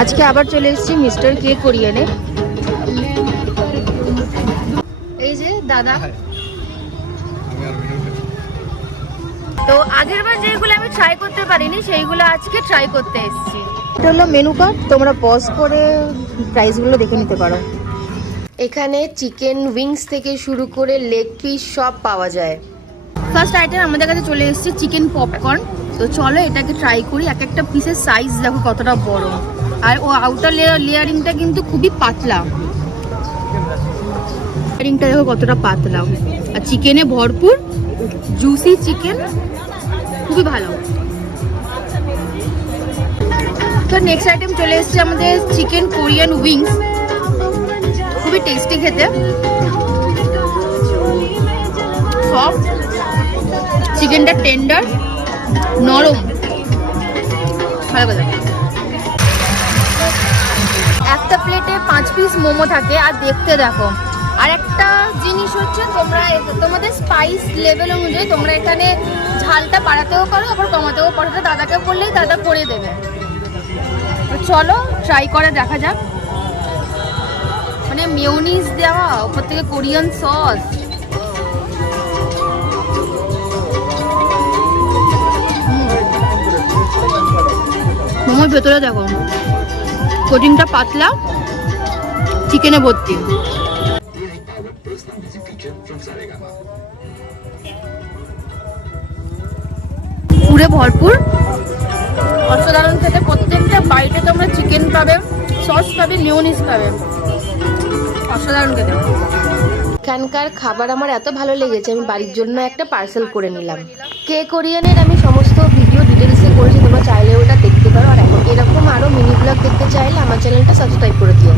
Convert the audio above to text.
আজকে আবার চলে এসেছি মিস্টার কে কোরিয়ানে। এই যে দাদা, তো আগের বার যেগুলো আমি ট্রাই করতে পারিনি সেইগুলো আজকে ট্রাই করতে এসেছি। এটা হলো মেনু কার্ড, তোমরা পজ করে প্রাইসগুলো দেখে নিতে পারো। এখানে চিকেন উইংস থেকে শুরু করে লেগ পিস সব পাওয়া যায়। ফার্স্ট আইটেম আমাদের কাছে চলে এসেছে চিকেন পপকর্ন। তো চলো এটাকে ট্রাই করি। এক একটা পিসের সাইজ দেখো কতটা বড়, আর ও আউটার লেয়ারিংটা কিন্তু খুবই পাতলা। লেয়ারিংটা দেখো কতটা পাতলা, আর চিকেনে ভরপুর জুসি চিকেন, খুবই ভালো। তো নেক্সট আইটেম চলে এসেছে আমাদের চিকেন কোরিয়ান উইংস, খুবই টেস্টি খেতে, সফট, চিকেনটা টেন্ডার, নরম, ভালো কথা। একটা প্লেটে 5 পিস মোমো থাকে, আর দেখতে দেখো। আর একটা জিনিস হচ্ছে তোমাদের স্পাইস লেভেল অনুযায়ী তোমরা এখানে ঝালটা বাড়াতেও পারো, আবার কমাতেও পারো। দাদাকে বললেই দাদা করে দেবে। তো চলো ট্রাই করে দেখা যাক। মানে মেয়োনিজ দেওয়া, উপর থেকে কোরিয়ান সস, মোমোর ভেতরে দেখো কোটিংটা পাতলা, চিকেনে ভর্তি। পুরে ভরপুর, অসাধারণ খেতে। প্রত্যেকটা বাইটে তোমরা চিকেন পাবে, সস পাবে, মেয়োনিজ পাবে, অসাধারণ খেতে। এখানকার খাবার আমার এত ভালো লেগেছে, আমি বাড়ির জন্য একটা পার্সেল করে নিলাম। কে কোরিয়ানের আমি সমস্ত ভিডিও ডিটেলসে করেছি, তোমরা চাইলে ওটা দেখতে পারো। আর এখন এরকম আরও মিনি ব্লগ দেখতে চাইলে আমার চ্যানেলটা সাবস্ক্রাইব করে দিও।